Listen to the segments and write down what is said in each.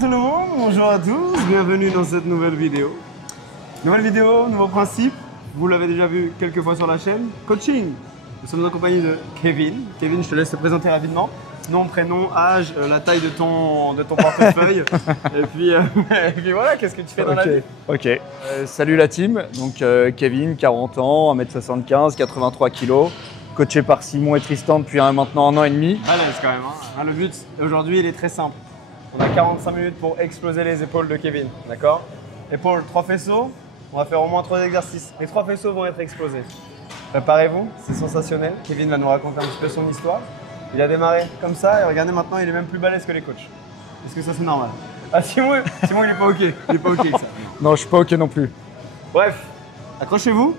tout le monde, bonjour à tous, bienvenue dans cette nouvelle vidéo. Nouvelle vidéo, nouveau principe, vous l'avez déjà vu quelques fois sur la chaîne, coaching. Nous sommes en compagnie de Kevin. Kevin, je te laisse te présenter rapidement. Nom, prénom, âge, la taille de ton portefeuille. et puis voilà, qu'est-ce que tu fais dans la vie? Ok. Salut la team. Donc Kevin, 40 ans, 1m75, 83 kg. Coaché par Simon et Tristan depuis maintenant un an et demi. À l'aise quand même. Hein. Le but aujourd'hui, il est très simple. On a 45 minutes pour exploser les épaules de Kevin. D'accord? Épaules, 3 faisceaux. On va faire au moins 3 exercices. Les 3 faisceaux vont être explosés. Préparez-vous, c'est sensationnel. Kevin va nous raconter un petit peu son histoire. Il a démarré comme ça et regardez maintenant, il est même plus balèze que les coachs. Est-ce que ça c'est normal? Ah Simon, il est pas ok. Il est pas ok avec ça. Non, je suis pas ok non plus. Bref, accrochez-vous.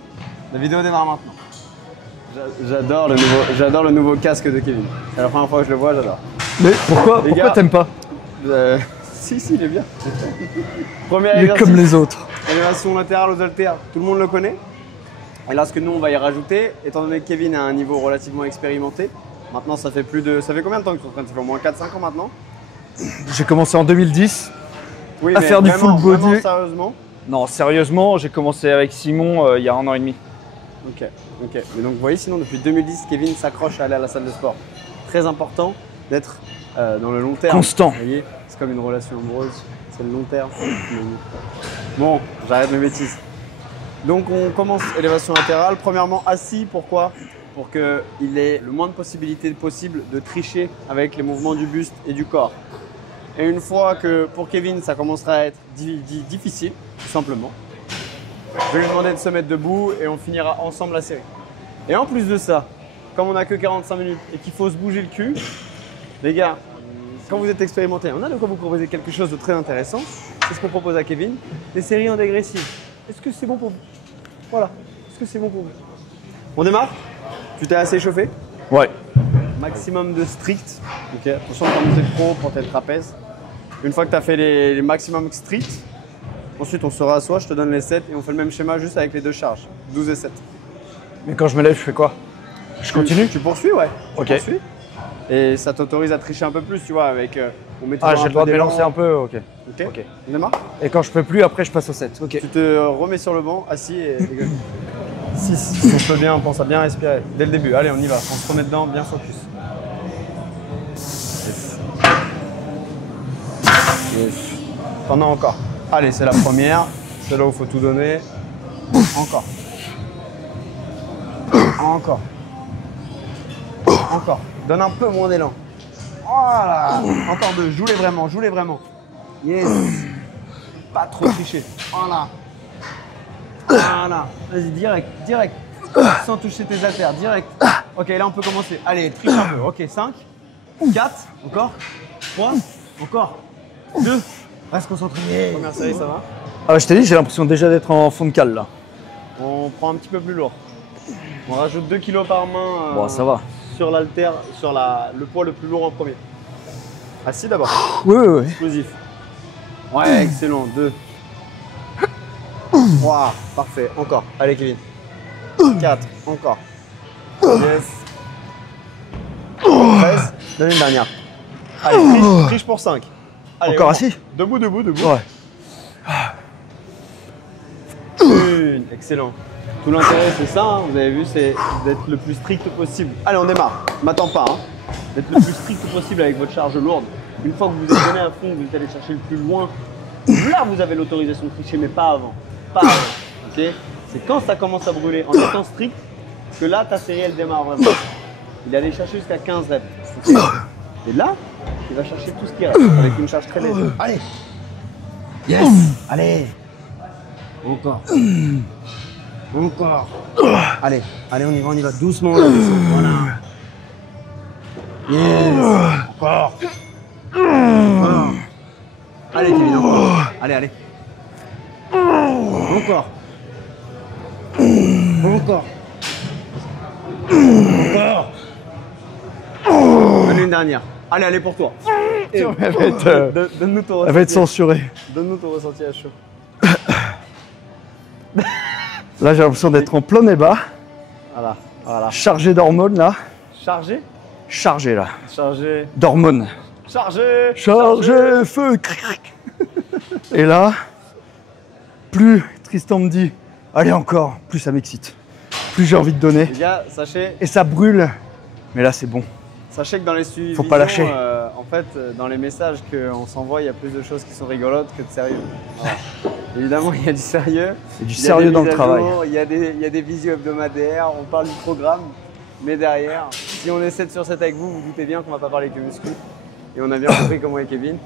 La vidéo démarre maintenant. J'adore le nouveau casque de Kevin. C'est la première fois que je le vois, j'adore. Mais pourquoi t'aimes pas? Si, il est bien. Premier il est comme les autres. Élévation latérale aux haltères, tout le monde le connaît. Et là, ce que nous, on va y rajouter, étant donné que Kevin a un niveau relativement expérimenté, maintenant, ça fait combien de temps que tu t'entraînes? Ça fait au moins 4-5 ans maintenant? J'ai commencé en 2010 oui, à faire du full body. Vraiment sérieusement? Non, sérieusement, j'ai commencé avec Simon il y a un an et demi. Ok. Mais donc, vous voyez, sinon, depuis 2010, Kevin s'accroche à aller à la salle de sport. Très important d'être dans le long terme. Constant. Vous voyez, c'est comme une relation amoureuse, c'est le long terme. Bon, j'arrête mes bêtises. Donc, on commence élévation latérale. Premièrement, assis, pourquoi? Pour qu'il ait le moins de possibilités possible de tricher avec les mouvements du buste et du corps. Et une fois que pour Kevin, ça commencera à être difficile, tout simplement, je vais lui demander de se mettre debout et on finira ensemble la série. Et en plus de ça, comme on n'a que 45 minutes et qu'il faut se bouger le cul, les gars, quand vous êtes expérimentés, on a de quoi vous proposer quelque chose de très intéressant. C'est ce qu'on propose à Kevin, des séries en dégressive. Est-ce que c'est bon pour vous? Voilà, est-ce que c'est bon pour vous? On démarre? Tu t'es assez échauffé? Ouais. Maximum de strict. Ok, attention de prendre tes pro pour tes trapèzes. Une fois que tu as fait les maximum strict, ensuite on se rassoit, je te donne les 7 et on fait le même schéma juste avec les 2 charges, 12 et 7. Mais quand je me lève, je fais quoi? Je continue? Tu poursuis, ouais. Ok. Tu poursuis. Et ça t'autorise à tricher un peu plus, tu vois, avec… on met j'ai le droit de mélancer un peu, ok. Ok. On démarre? Et quand je peux plus, après je passe au 7. Ok. Tu te remets sur le banc, assis et… 6. On se peut bien, on pense à bien respirer. Dès le début, allez, on y va. On se remet dedans, bien focus. Yes. T'en as encore. Allez, c'est la première. C'est là où il faut tout donner. Encore. Encore. Donne un peu moins d'élan. Voilà. Encore 2. Joue-les vraiment. Yes. Pas trop tricher. Voilà. Vas-y, direct. Sans toucher tes haltères, direct. Ok, là on peut commencer. Allez, triche un peu. Ok, 5, 4, encore, 3, encore, 2. Reste concentré. Première série, ça va? Ah, je t'ai dit, j'ai l'impression déjà d'être en fond de cale là. On prend un petit peu plus lourd. On rajoute 2 kg par main bon, ça va. Sur l'haltère, sur le poids le plus lourd en premier. Assis d'abord. Oui. Explosif. Ouais, excellent. 2. 3, parfait. Encore. Allez, Kevin. 4, encore. Yes. 13, donne une dernière. Allez, triche pour 5. Allez, encore assis? Debout. Ouais. Excellent. Tout l'intérêt, c'est ça, hein, vous avez vu, c'est d'être le plus strict possible. Allez, on démarre. M'attends pas. Hein. D'être le plus strict possible avec votre charge lourde. Une fois que vous êtes donné à fond, vous êtes allé chercher le plus loin, là, vous avez l'autorisation de tricher, mais pas avant. Ok? C'est quand ça commence à brûler, en étant strict, que là, ta série, elle démarre vraiment. Il est allé chercher jusqu'à 15 reps. Okay? Et là, il va chercher tout ce qui reste, avec une charge très légère. Allez! Yes! Allez! Encore. Allez, on y va. Doucement, là, voilà. Yes! Encore. Allez, Kevin, encore. Allez. Encore. Allez, une dernière. Allez, pour toi. Donne-nous ton ressenti. Elle va être censurée. Donne-nous ton ressenti à chaud. Là, j'ai l'impression d'être en plein débat. Voilà. Chargé d'hormones, là. Chargé? Chargé, là. Chargé. D'hormones. Chargé. Chargé, feu. Et là, plus Tristan me dit, allez encore, plus ça m'excite. Plus j'ai envie de donner. Les gars, sachez. Et ça brûle. Mais là, c'est bon. Sachez que dans les suivis, faut pas lâcher. En fait, dans les messages qu'on s'envoie, il y a plus de choses qui sont rigolotes que de sérieux. Voilà. Évidemment, il y a du sérieux. Il y a du sérieux dans le travail. Il y a des visios hebdomadaires, on parle du programme. Mais derrière, si on est 7 sur 7 avec vous, vous doutez bien qu'on va pas parler que muscu. Et on a bien compris comment est Kevin.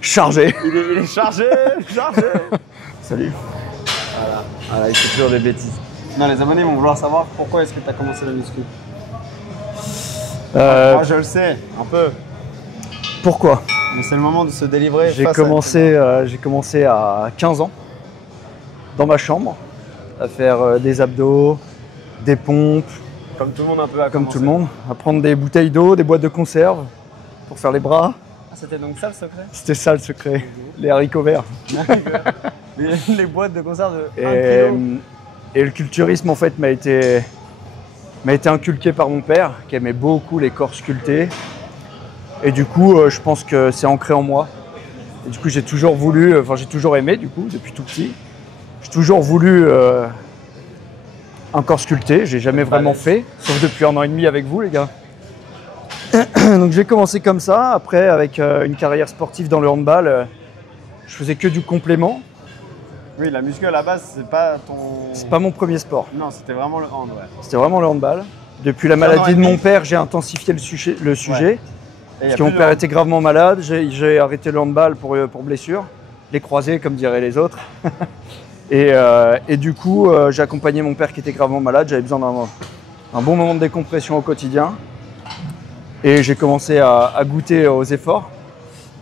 Chargé. Il est chargé, chargé. Salut. Voilà, il fait toujours des bêtises. Non, les abonnés vont vouloir savoir pourquoi est-ce que tu as commencé la muscu. Moi, je le sais, un peu. Pourquoi? Mais c'est le moment de se délivrer. J'ai commencé à 15 ans, dans ma chambre, à faire des abdos, des pompes. Comme tout le monde un peu à Comme tout le monde, à prendre des bouteilles d'eau, des boîtes de conserve pour faire les bras. Ah, c'était donc ça le secret? C'était ça le secret, les haricots verts. les boîtes de conserve de 1 kg. Et le culturisme en fait m'a été inculqué par mon père qui aimait beaucoup les corps sculptés. Et du coup, je pense que c'est ancré en moi. Et du coup, j'ai toujours aimé du coup, depuis tout petit. J'ai toujours voulu un corps sculpté, j'ai jamais vraiment fait, sauf depuis 1 an et demi avec vous les gars. Donc j'ai commencé comme ça, après avec une carrière sportive dans le handball, je faisais que du complément. Oui, la muscu à la base, c'est pas ton... C'est pas mon premier sport. Non, c'était vraiment le hand, ouais. C'était vraiment le handball. Depuis la maladie de mon père, j'ai intensifié le sujet. Ouais. Parce que mon père était gravement malade, j'ai arrêté le handball pour blessure, les croisés comme diraient les autres. Et du coup, j'ai accompagné mon père qui était gravement malade, j'avais besoin d'un bon moment de décompression au quotidien. Et j'ai commencé à goûter aux efforts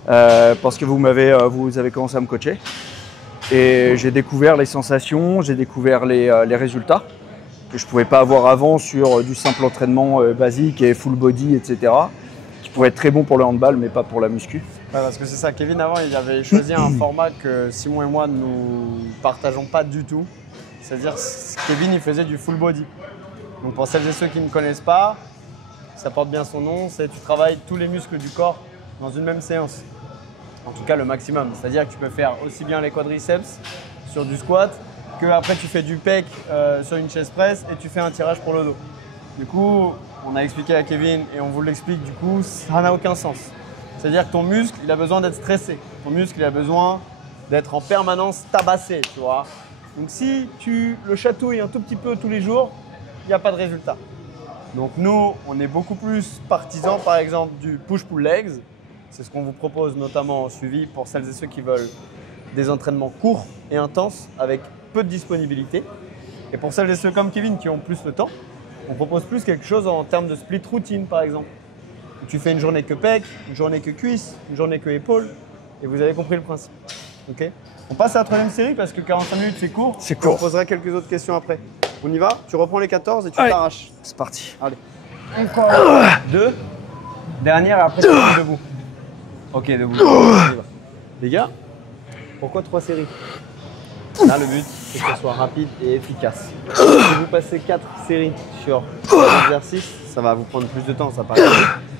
parce que vous avez commencé à me coacher. Et j'ai découvert les sensations, j'ai découvert les résultats que je ne pouvais pas avoir avant sur du simple entraînement basique et full body, etc. Qui pourrait être très bon pour le handball, mais pas pour la muscu. Ouais, parce que c'est ça, Kevin avant il avait choisi un format que Simon et moi nous partageons pas du tout. C'est-à-dire Kevin il faisait du full body. Donc pour celles et ceux qui ne connaissent pas, ça porte bien son nom, c'est tu travailles tous les muscles du corps dans une même séance. En tout cas le maximum. C'est-à-dire que tu peux faire aussi bien les quadriceps sur du squat, que après tu fais du pec sur une chaise presse et tu fais un tirage pour le dos. Du coup, on a expliqué à Kevin et on vous l'explique, du coup, ça n'a aucun sens. C'est-à-dire que ton muscle, il a besoin d'être stressé. Ton muscle, il a besoin d'être en permanence tabassé, tu vois. Donc si tu le chatouilles un tout petit peu tous les jours, il n'y a pas de résultat. Donc nous, on est beaucoup plus partisans, par exemple, du push-pull legs. C'est ce qu'on vous propose notamment en suivi pour celles et ceux qui veulent des entraînements courts et intenses avec peu de disponibilité. Et pour celles et ceux comme Kevin qui ont plus le temps, on propose plus quelque chose en termes de split routine, par exemple. Tu fais une journée que pec, une journée que cuisse, une journée que épaule, et vous avez compris le principe. Okay, on passe à la 3e série parce que 45 minutes c'est court. C'est court. On posera quelques autres questions après. On y va? Tu reprends les 14 et tu t'arraches. C'est parti. Allez. Encore 2. Dernière et après tu es debout. Ok, debout. On y va. Les gars, pourquoi 3 séries? Là, le but, c'est que ce soit rapide et efficace. Si vous passez 4 séries sur un exercice, ça va vous prendre plus de temps, ça paraît.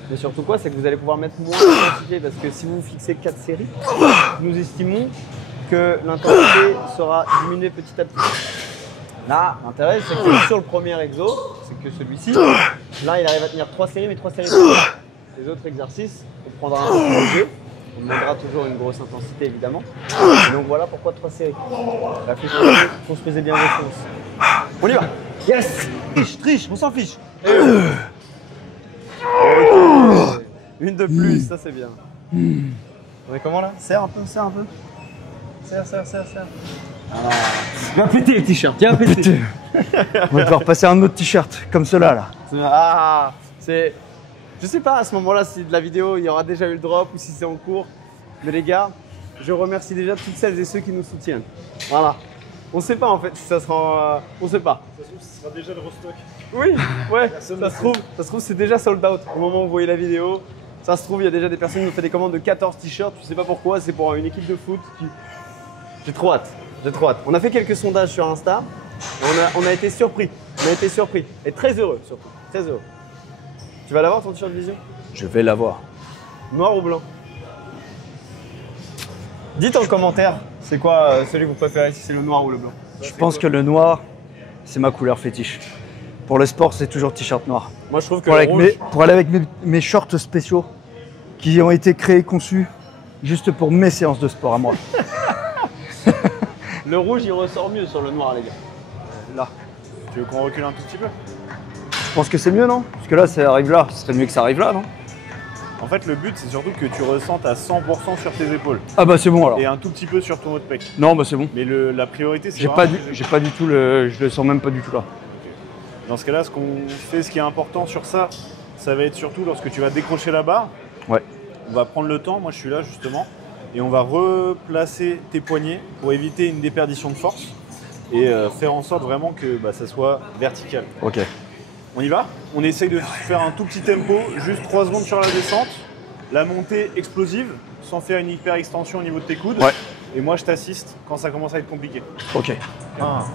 Mais surtout quoi, c'est que vous allez pouvoir mettre moins d'intensité parce que si vous fixez 4 séries, nous estimons que l'intensité sera diminuée petit à petit. Là, l'intérêt, c'est que sur le premier exo, c'est que celui-ci, là, il arrive à tenir 3 séries, mais 3 séries de les autres exercices, on prendra un peu plus de jeu. On demandera toujours une grosse intensité, évidemment. Et donc voilà pourquoi 3 séries. Réfléchissez, construisez bien vos choses. On y va. Yes. Triche, on s'en fiche. Une de plus, ça c'est bien. On est comment là? Serre un peu, serre un peu. Serre. Ah. Viens péter le t-shirt, viens péter. On va devoir passer un autre t-shirt, comme cela là. Ah, c'est... Je sais pas à ce moment-là si de la vidéo il y aura déjà eu le drop ou si c'est en cours. Mais les gars, je remercie déjà toutes celles et ceux qui nous soutiennent. Voilà. On sait pas en fait si ça sera... on sait pas. Ça se trouve, ce sera déjà le restock. Oui, ouais. Ça se trouve c'est déjà sold out au moment où vous voyez la vidéo. Ça se trouve il y a déjà des personnes qui nous font des commandes de 14 t-shirts. Je sais pas pourquoi, c'est pour une équipe de foot. J'ai trop hâte. On a fait quelques sondages sur Insta. On a été surpris. Et très heureux surtout. Très heureux. Tu vas l'avoir ton t-shirt Vision? Je vais l'avoir. Noir ou blanc? Dites en commentaire, c'est quoi celui que vous préférez, si c'est le noir ou le blanc? Je pense que le noir, c'est ma couleur fétiche. Pour le sport, c'est toujours t-shirt noir. Moi, je trouve que Pour le aller, rouge... pour aller avec mes shorts spéciaux qui ont été créés, conçus juste pour mes séances de sport à moi. Le rouge, il ressort mieux sur le noir, les gars. Là. Tu veux qu'on recule un tout petit peu? Je pense que c'est mieux, non? Parce que là, ça arrive là. Ce serait mieux que ça arrive là, non? En fait, le but, c'est surtout que tu ressentes à 100% sur tes épaules. Ah bah c'est bon alors. Et un tout petit peu sur ton haut de pec. Non, bah c'est bon. Mais la priorité, c'est J'ai pas du tout le... Je le sens même pas du tout là. Dans ce cas-là, ce qui est important sur ça, ça va être surtout lorsque tu vas décrocher la barre. Ouais. On va prendre le temps, moi je suis là justement, et on va replacer tes poignets pour éviter une déperdition de force et faire en sorte vraiment que ça soit vertical. Ok. On y va? On essaye de faire un tout petit tempo, juste 3 secondes sur la descente, la montée explosive, sans faire une hyper extension au niveau de tes coudes. Ouais. Et moi je t'assiste quand ça commence à être compliqué. Ok. 1,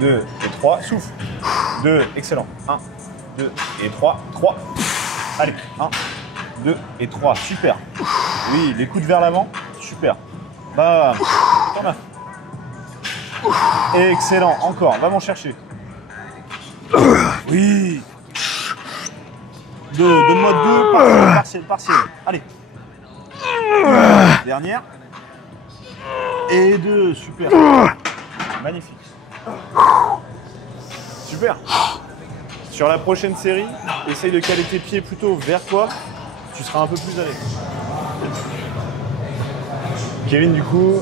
2 et 3, souffle. 2, excellent. 1, 2 et 3, 3. Allez, 1, 2 et 3, super. Oui, les coudes vers l'avant, super. Bam, t'en as. Excellent, encore, va m'en chercher. Oui. 2, donne-moi 2, partiel. Allez. Dernière. Et 2, super. Magnifique. Super. Sur la prochaine série, essaye de caler tes pieds plutôt vers toi. Tu seras un peu plus à l'aise. Kevin, du coup,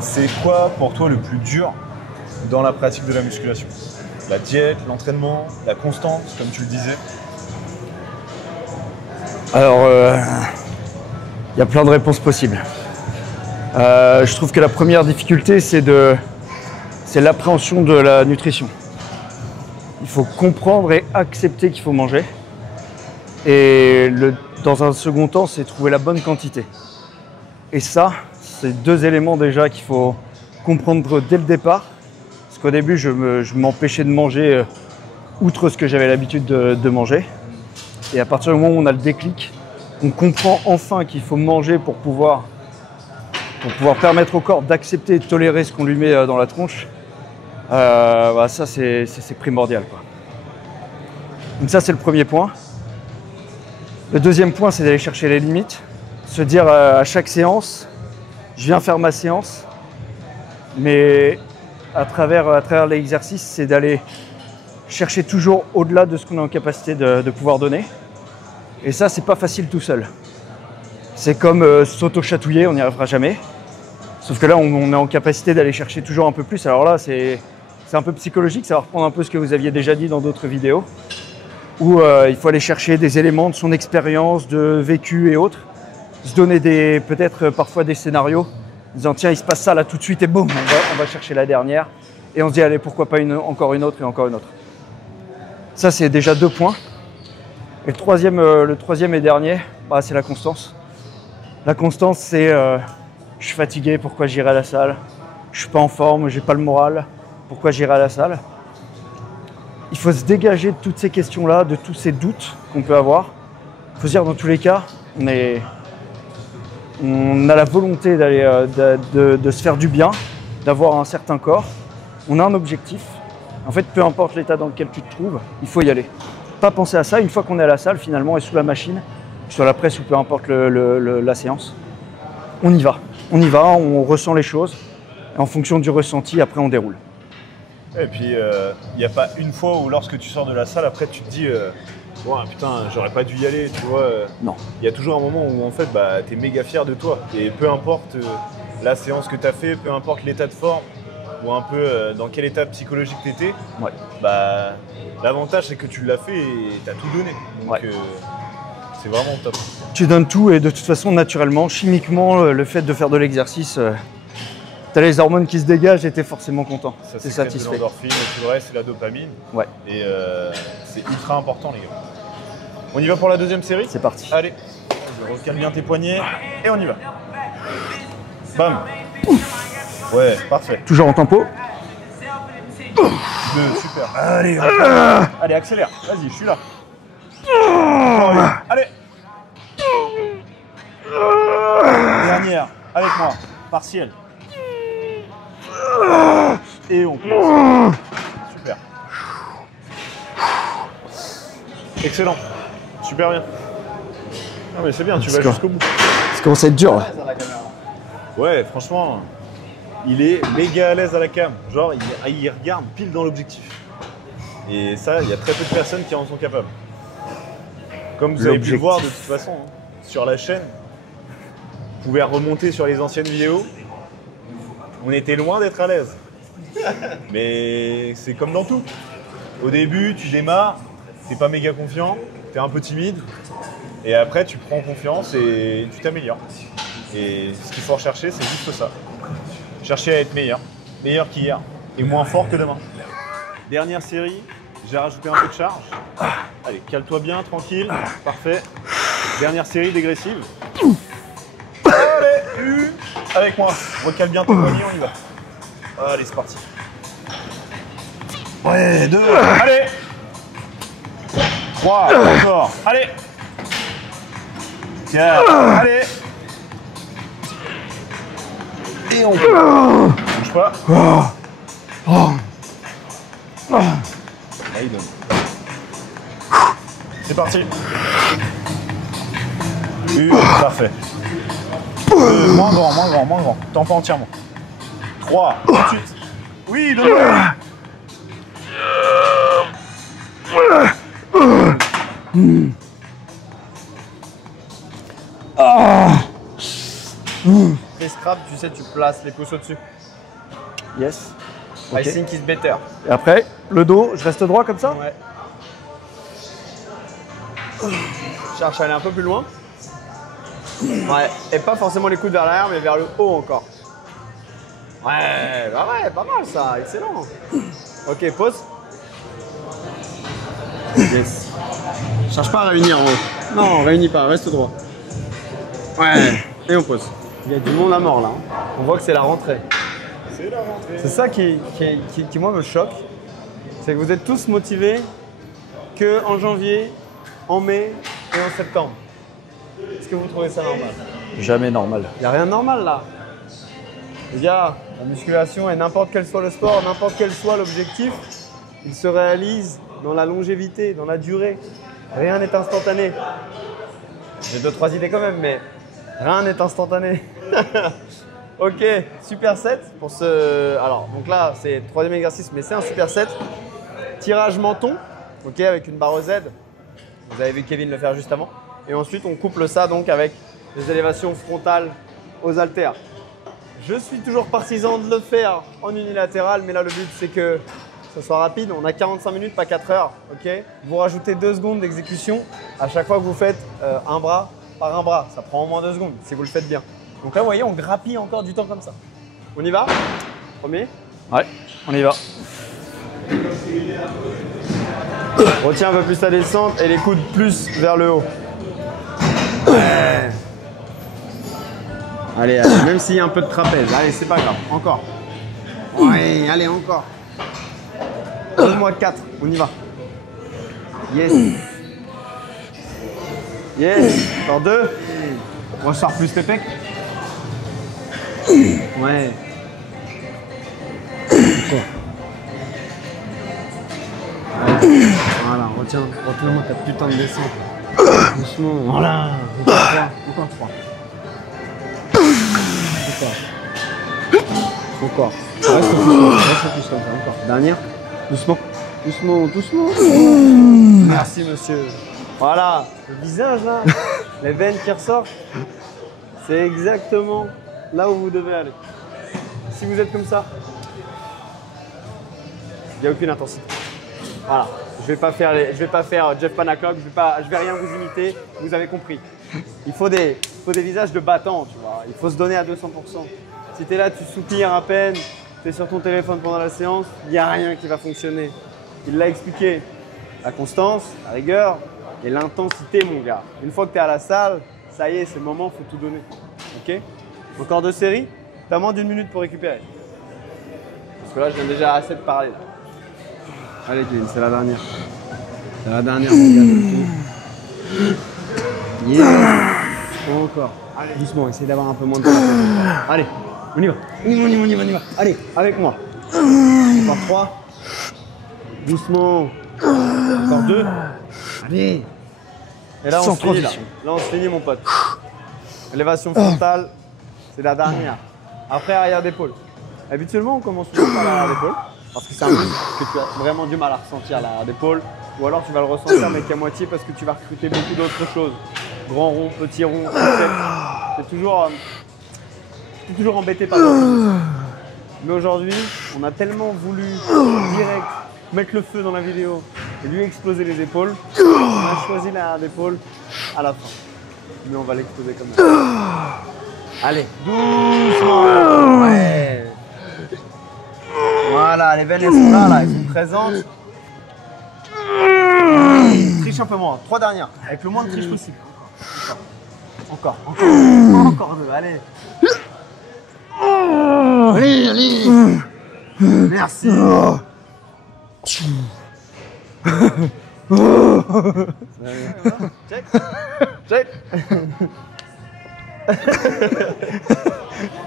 c'est quoi pour toi le plus dur dans la pratique de la musculation? La diète, l'entraînement, la constance, comme tu le disais? Alors, il y a plein de réponses possibles. Je trouve que la première difficulté, c'est l'appréhension de la nutrition. Il faut comprendre et accepter qu'il faut manger. Et dans un second temps, c'est trouver la bonne quantité. Et ça, c'est 2 éléments déjà qu'il faut comprendre dès le départ. Parce qu'au début, je m'empêchais de manger outre ce que j'avais l'habitude de manger. Et à partir du moment où on a le déclic, on comprend enfin qu'il faut manger pour pouvoir permettre au corps d'accepter et de tolérer ce qu'on lui met dans la tronche. Ça, c'est primordial, quoi. Donc ça, c'est le premier point. Le deuxième point, c'est d'aller chercher les limites. Se dire à chaque séance, je viens faire ma séance, mais à travers l'exercice, c'est d'aller chercher toujours au-delà de ce qu'on est en capacité de pouvoir donner. Et ça, c'est pas facile tout seul. C'est comme s'auto-chatouiller, on n'y arrivera jamais. Sauf que là, on est en capacité d'aller chercher toujours un peu plus. Alors là, c'est un peu psychologique, ça va reprendre un peu ce que vous aviez déjà dit dans d'autres vidéos, où il faut aller chercher des éléments de son expérience, de vécu et autres, se donner peut-être parfois des scénarios, en disant tiens, il se passe ça là tout de suite et boum, on va chercher la dernière. Et on se dit allez, pourquoi pas encore une autre et encore une autre. Ça, c'est déjà 2 points. Et le troisième et dernier, c'est la constance. La constance, c'est je suis fatigué, pourquoi j'irai à la salle? Je suis pas en forme, j'ai pas le moral, pourquoi j'irai à la salle? Il faut se dégager de toutes ces questions-là, de tous ces doutes qu'on peut avoir. Il faut se dire dans tous les cas, on a la volonté d'aller de se faire du bien, d'avoir un certain corps. On a un objectif. En fait, peu importe l'état dans lequel tu te trouves, il faut y aller. Pas penser à ça une fois qu'on est à la salle finalement et sous la machine, sur la presse ou peu importe la séance. On y va, on ressent les choses. Et en fonction du ressenti, après on déroule. Et puis, il n'y a pas une fois où lorsque tu sors de la salle, après tu te dis putain, j'aurais pas dû y aller, tu vois. Non. Il y a toujours un moment où en fait, tu es méga fier de toi. Et peu importe la séance que tu as fait, peu importe l'état de forme, ou un peu dans quel état psychologique tu étais, Ouais. L'avantage c'est que tu l'as fait et tu as tout donné. Donc c'est vraiment top. Tu donnes tout et de toute façon, naturellement, chimiquement, le fait de faire de l'exercice, tu as les hormones qui se dégagent et tu es forcément content. Ça, c'est satisfait. satisfait. C'est l'endorphine et tout le reste, c'est la dopamine. Ouais. Et c'est ultra important, les gars. On y va pour la deuxième série? C'est parti. Allez, je recale bien tes poignets et on y va. Bam. Ouais, parfait. Toujours en tempo. 2, super. Allez, allez, accélère. Vas-y, je suis là. Allez. Dernière, avec moi, partiel. Et on place. Super. Excellent. Super bien. Non mais c'est bien, tu vas jusqu'au bout. Ça commence à être dur. Ouais, franchement, il est méga à l'aise à la cam. Genre, il regarde pile dans l'objectif. Et ça, il y a très peu de personnes qui en sont capables. Comme vous avez pu le voir de toute façon, hein, sur la chaîne, vous pouvez remonter sur les anciennes vidéos. On était loin d'être à l'aise. Mais c'est comme dans tout. Au début, tu démarres, t'es pas méga confiant, t'es un peu timide. Et après, tu prends confiance et tu t'améliores. Et ce qu'il faut rechercher, c'est juste ça. Chercher à être meilleur. Meilleur qu'hier et moins fort que demain. Dernière série, j'ai rajouté un peu de charge. Allez, cale-toi bien, tranquille. Parfait. Dernière série dégressive. Allez, avec moi. Recale bien ton poignet, on y va. Allez, c'est parti. Ouais, 2. Allez. 3. Encore. Allez. 4. Allez. Et on bouge pas. Là, il donne. C'est parti. Parfait. Moins grand. T'en pas entièrement. 3. Tout de suite. Oui, donne-moi. Les scraps, tu sais, tu places les pouces au-dessus. Yes. I Ok. think it's better. Et après, le dos, je reste droit comme ça? Ouais. Cherche à aller un peu plus loin. Ouais. Et pas forcément les coudes vers l'arrière, mais vers le haut encore. Ouais, bah ouais, pas mal ça, excellent. Ok, pause. Yes. Cherche pas à réunir en haut. Non, on réunit pas, reste droit. Ouais. Et on pose. Il y a du monde à mort là. Hein. On voit que c'est la rentrée. C'est la rentrée. C'est ça qui moi me choque. C'est que vous êtes tous motivés que en janvier, en mai et en septembre. Est-ce que vous trouvez ça normal? Jamais normal. Il n'y a rien de normal là. Les gars, la musculation et n'importe quel soit le sport, n'importe quel soit l'objectif, il se réalise dans la longévité, dans la durée. Rien n'est instantané. J'ai 2-3 idées quand même, mais rien n'est instantané. Ok, super set pour ce. Alors, donc là, c'est le troisième exercice, mais c'est un super set. Tirage menton, ok, avec une barre Z. Vous avez vu Kevin le faire juste avant. Et ensuite, on couple ça donc avec les élévations frontales aux haltères. Je suis toujours partisan de le faire en unilatéral, mais là, le but, c'est que ça soit rapide. On a 45 minutes, pas 4 heures, ok. Vous rajoutez 2 secondes d'exécution à chaque fois que vous faites un bras par un bras. Ça prend au moins 2 secondes si vous le faites bien. Donc là, vous voyez, on grappille encore du temps comme ça. On y va? Premier. Ouais, on y va. Retiens un peu plus la descente et les coudes plus vers le haut. Ouais. Allez, allez, même s'il y a un peu de trapèze. Allez, c'est pas grave. Encore. Ouais, allez, encore. Donne-moi 4. On y va. Yes. Yes. Encore 2. Ressors plus les pecs. Ouais. Encore. Allez. Voilà, retiens-moi ta putain de descente. Doucement, voilà. Encore 3. Encore. Reste focus comme ça, encore. Dernière. Doucement. Doucement. Merci monsieur. Voilà, le visage là, les veines qui ressortent. C'est exactement là où vous devez aller. Si vous êtes comme ça, il n'y a aucune intensité. Voilà. Je vais pas faire Jeff Panaclock, je vais rien vous imiter, vous avez compris. Il faut des visages de battants, tu vois. Il faut se donner à 200%. Si tu es là, tu soupires à peine, tu es sur ton téléphone pendant la séance, il n'y a rien qui va fonctionner. Il l'a expliqué. La constance, la rigueur et l'intensité, mon gars. Une fois que tu es à la salle, ça y est, c'est le moment, il faut tout donner. Ok? Encore 2 séries, tu as moins d'1 minute pour récupérer. Parce que là, je viens déjà assez de parler. Là. Allez, Kevin, c'est la dernière. C'est la dernière, mon gars. Yes. Encore. Allez, doucement, essaye d'avoir un peu moins de temps. Allez, on y va. On y va. Allez, avec moi. Encore 3. Doucement. Encore 2. Allez. Et là, on se finit. Là, on se finit, mon pote. Élévation frontale, c'est la dernière. Après, arrière d'épaule. Habituellement, on commence toujours par l'arrière d'épaule. Parce que c'est un muscle que tu as vraiment du mal à ressentir, l'arrière d'épaule. Ou alors, tu vas le ressentir, mais qu'à moitié parce que tu vas recruter beaucoup d'autres choses. Grand rond, petit rond, c'est toujours embêté par ça. Mais aujourd'hui, on a tellement voulu direct mettre le feu dans la vidéo et lui exploser les épaules, on a choisi l'arrière d'épaule à la fin. Mais on va l'exploser comme ça. Allez, doucement. Ouais. Voilà, les veines elles sont là, elles sont présentes. Triche un peu moins, 3 dernières, avec le moins de triche possible. Encore 2, allez. Allez. Merci. Check.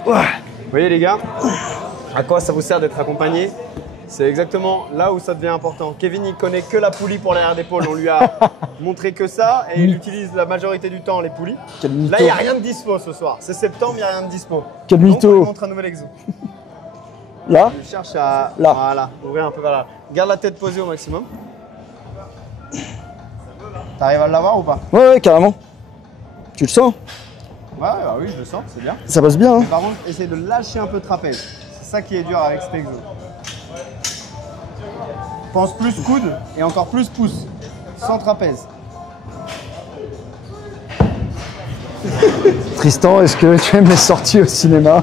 Vous voyez les gars, à quoi ça vous sert d'être accompagné? C'est exactement là où ça devient important. Kevin, il connaît que la poulie pour l'arrière d'épaule. On lui a montré que ça et il utilise la majorité du temps les poulies. Là, il n'y a rien de dispo ce soir. C'est septembre, il n'y a rien de dispo. Quel Donc, mytho. on lui montre un nouvel exo. Là? Je cherche à là. Voilà, ouvrir un peu vers là. Garde la tête posée au maximum. T'arrives à l'avoir ou pas? Ouais, carrément. Tu le sens? Ouais, bah oui, je le sens, c'est bien. Ça passe bien. Hein. Par contre, essaye de lâcher un peu de trapèze. C'est ça qui est dur avec cet exo. Pense plus coude et encore plus pouce, sans trapèze. Tristan, est-ce que tu aimes les sorties au cinéma?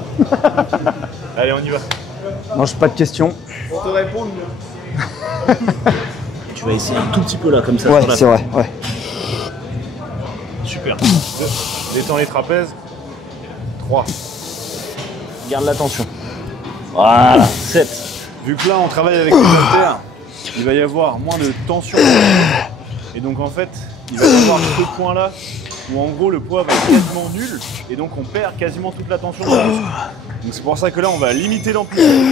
Allez, on y va. Non, j'ai pas de questions. Pour te répondre, Tu vas essayer un tout petit peu là, comme ça. Ouais, c'est vrai, ouais. Super. 2. Détends les trapèzes. 3. Garde la tension. Voilà. 7. Vu que là, on travaille avec les haltères, il va y avoir moins de tension. Et donc, en fait, il va y avoir ce point-là où, en gros, le poids va être quasiment nul. Et donc, on perd quasiment toute la tension. Donc, c'est pour ça que là, on va limiter l'amplitude.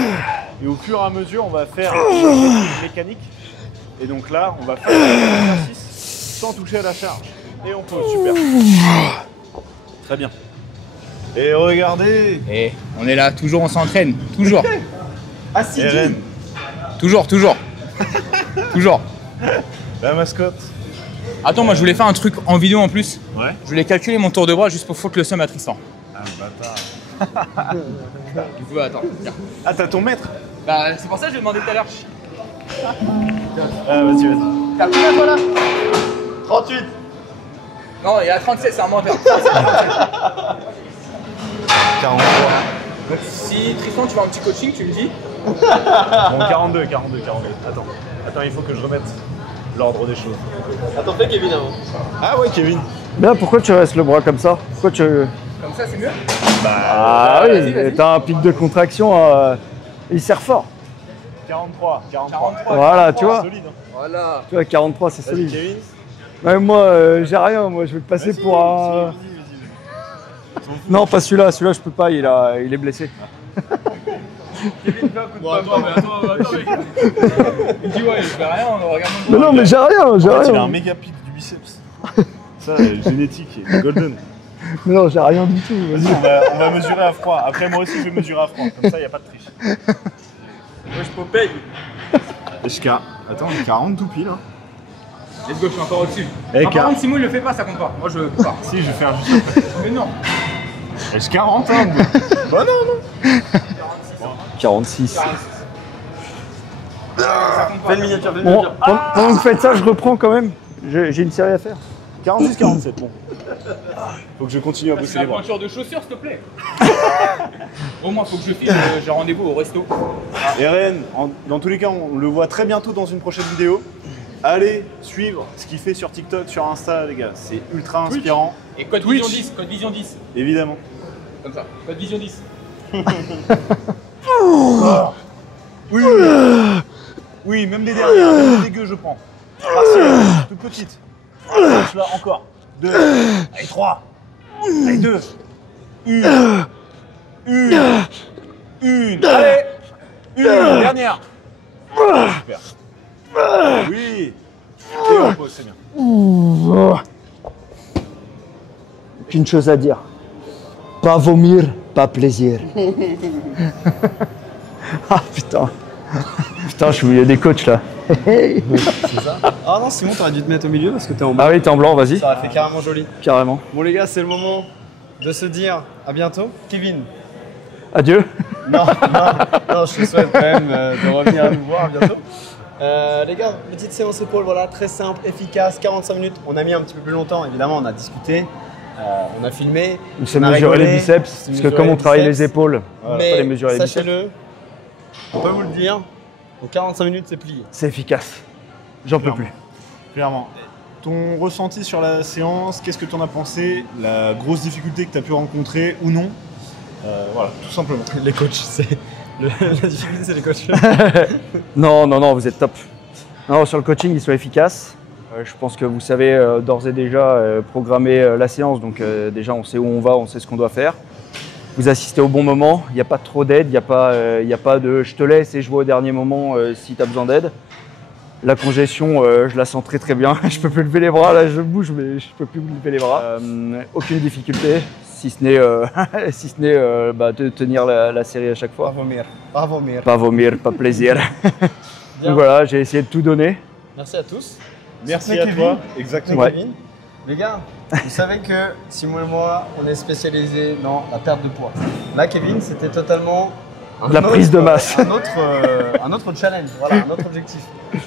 Et au fur et à mesure, on va faire une mécanique. Et donc là, on va faire l'exercice sans toucher à la charge. Et on peut, super. Très bien. Et regardez. Et on est là, toujours on s'entraîne, toujours. assis. RN, Toujours. Toujours. la mascotte. Attends, moi je voulais faire un truc en vidéo en plus. Ouais. Je voulais calculer mon tour de bras juste pour foutre le seum à Tristan. Ah, le bâtard. Du coup, attends. Tiens. Ah, t'as ton maître. Bah, c'est pour ça que je lui ai demandé tout à l'heure. Ah, vas-y. T'as combien toi là 38. Non, il y a 37, c'est un menteur. 43. Donc si Tristan, tu veux un petit coaching, tu me dis. Bon, 42. Attends, il faut que je remette l'ordre des choses. Attends, fais Kevin avant. Ah ouais, Kevin. Bien, pourquoi tu restes le bras comme ça? Pourquoi tu... Comme ça, c'est mieux. Ah oui, vas-y. t'as un pic de contraction, il sert fort. 43. Voilà, tu vois. Solide, hein. Voilà. Tu vois, 43, c'est Vas-y, solide. Kevin. Ouais, moi, j'ai rien, moi, je vais te passer Vas-y, pour un... vas-y. Non, pas celui-là, je peux pas, il est blessé. Kevin, fais un coup de Bon, attends, mais il dit ouais, je fais rien, on regarde. Mais non, mais j'ai rien, En fait, il a un rien. méga pic du biceps. Ça, génétique, golden. Mais non, j'ai rien du tout. Vas-y. On va mesurer à froid. Après, moi aussi, je vais mesurer à froid. Comme ça, il n'y a pas de triche. Moi, je paye. Jusqu'à. Attends, 40 tout pile. Hein. Let's go, je suis encore au-dessus. Eh, Par contre, Simon, il le fait pas, ça compte pas. Moi, je peux pas. Si, je vais faire juste après. Mais non. Est-ce 40 hein. Bah non. 46. Fais le miniature, Bon, pendant que vous faites ça, je reprends quand même. J'ai une série à faire. 46, bon. Faut que je continue à C'est bosser la les bras. pointure de chaussures, s'il te plaît. Au moins, faut que je file, j'ai rendez-vous au resto. Et Ren, dans tous les cas, on le voit très bientôt dans une prochaine vidéo. Allez suivre ce qu'il fait sur TikTok, sur Insta, les gars. C'est ultra inspirant. Et code Twitch. vision 10, code vision 10. Évidemment. Comme ça, code vision 10. Oui, même des derrière, même des dégueux, je prends. Partielle, toute petite. Là encore. 2. Allez, 3. Allez, 2. Une. Allez. Une. Dernière. Super. Oui. Et on repose, c'est bien. Qu'une chose à dire. Pas vomir, pas plaisir. Ah putain. Putain, je suis oublié des coachs là. C'est ça. Ah non, Simon, t'aurais dû te mettre au milieu parce que t'es en bas. Ah oui, t'es en blanc, vas-y. Ça aurait fait carrément joli. Carrément. Bon les gars, c'est le moment de se dire à bientôt. Kevin. Adieu. Non, je te souhaite quand même de revenir nous voir bientôt. Les gars, petite séance épaule, voilà, très simple, efficace, 45 minutes. On a mis un petit peu plus longtemps, évidemment, on a discuté, on a filmé. On s'est on a mesuré rigolé, les biceps, parce que comme on travaille les épaules, on va pas les Mais mesurer les biceps. sachez-le, on peut vous le dire, en 45 minutes, c'est plié. C'est efficace. J'en peux plus. Clairement. Ton ressenti sur la séance, qu'est-ce que tu en as pensé? La grosse difficulté que tu as pu rencontrer ou non? Voilà, tout simplement. Les coachs, la difficulté, c'est les coachs. Non, vous êtes top. Non, sur le coaching, ils sont efficaces. Je pense que vous savez d'ores et déjà programmer la séance, donc déjà on sait où on va, on sait ce qu'on doit faire. Vous assistez au bon moment, il n'y a pas trop d'aide, il n'y a pas de je te laisse et je vois au dernier moment si tu as besoin d'aide. La congestion, je la sens très très bien. Je peux plus lever les bras, là je bouge mais je peux plus lever les bras. Aucune difficulté, si ce n'est de tenir la série à chaque fois. Pas vomir. Pas vomir, pas plaisir. Donc voilà, j'ai essayé de tout donner. Merci à tous. Merci C'était à Kevin. toi. Exactement. Ouais. Kevin. Les gars, vous savez que Simon et moi, on est spécialisés dans la perte de poids. Là, Kevin, c'était totalement La prise de masse. un autre challenge, voilà, un autre objectif.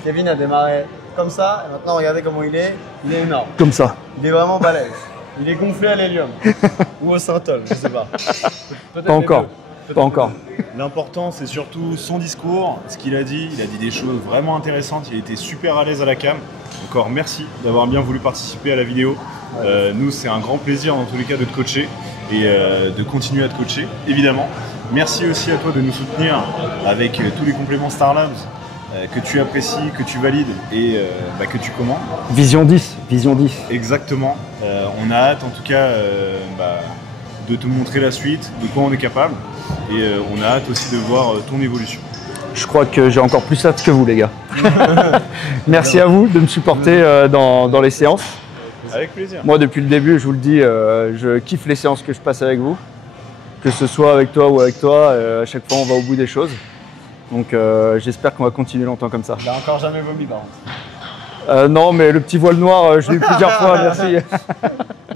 Kevin a démarré comme ça, et maintenant regardez comment il est énorme. Comme ça. Il est vraiment balèze. Il est gonflé à l'hélium. Ou au synthol, je sais pas. Peut-être Pas les encore. deux. Pas encore. L'important, c'est surtout son discours, ce qu'il a dit. Il a dit des choses vraiment intéressantes. Il a été super à l'aise à la cam. Encore merci d'avoir bien voulu participer à la vidéo. Nous, c'est un grand plaisir dans tous les cas de te coacher et de continuer à te coacher, évidemment. Merci aussi à toi de nous soutenir avec tous les compléments Star Labs que tu apprécies, que tu valides et que tu commandes. Vision 10. Vision 10. Exactement. On a hâte en tout cas de te montrer la suite, de quoi on est capable. Et on a hâte aussi de voir ton évolution. Je crois que j'ai encore plus hâte que vous, les gars. Merci à vous de me supporter dans les séances. Avec plaisir. Moi, depuis le début, je vous le dis, je kiffe les séances que je passe avec vous. Que ce soit avec toi ou avec toi, à chaque fois, on va au bout des choses. Donc, j'espère qu'on va continuer longtemps comme ça. Il a encore jamais vomi, par contre. Non, mais le petit voile noir, je l'ai eu plusieurs fois, merci.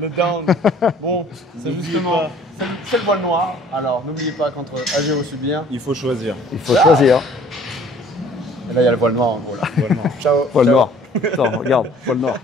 Le down. Bon, c'est justement. C'est le voile noir. Alors, n'oubliez pas qu'entre agir ou subir, Il faut choisir. Il faut choisir. et là, il y a le voile noir en gros. Là. Vraiment. Ciao. Voile Ciao. noir. Attends, regarde, voile noir.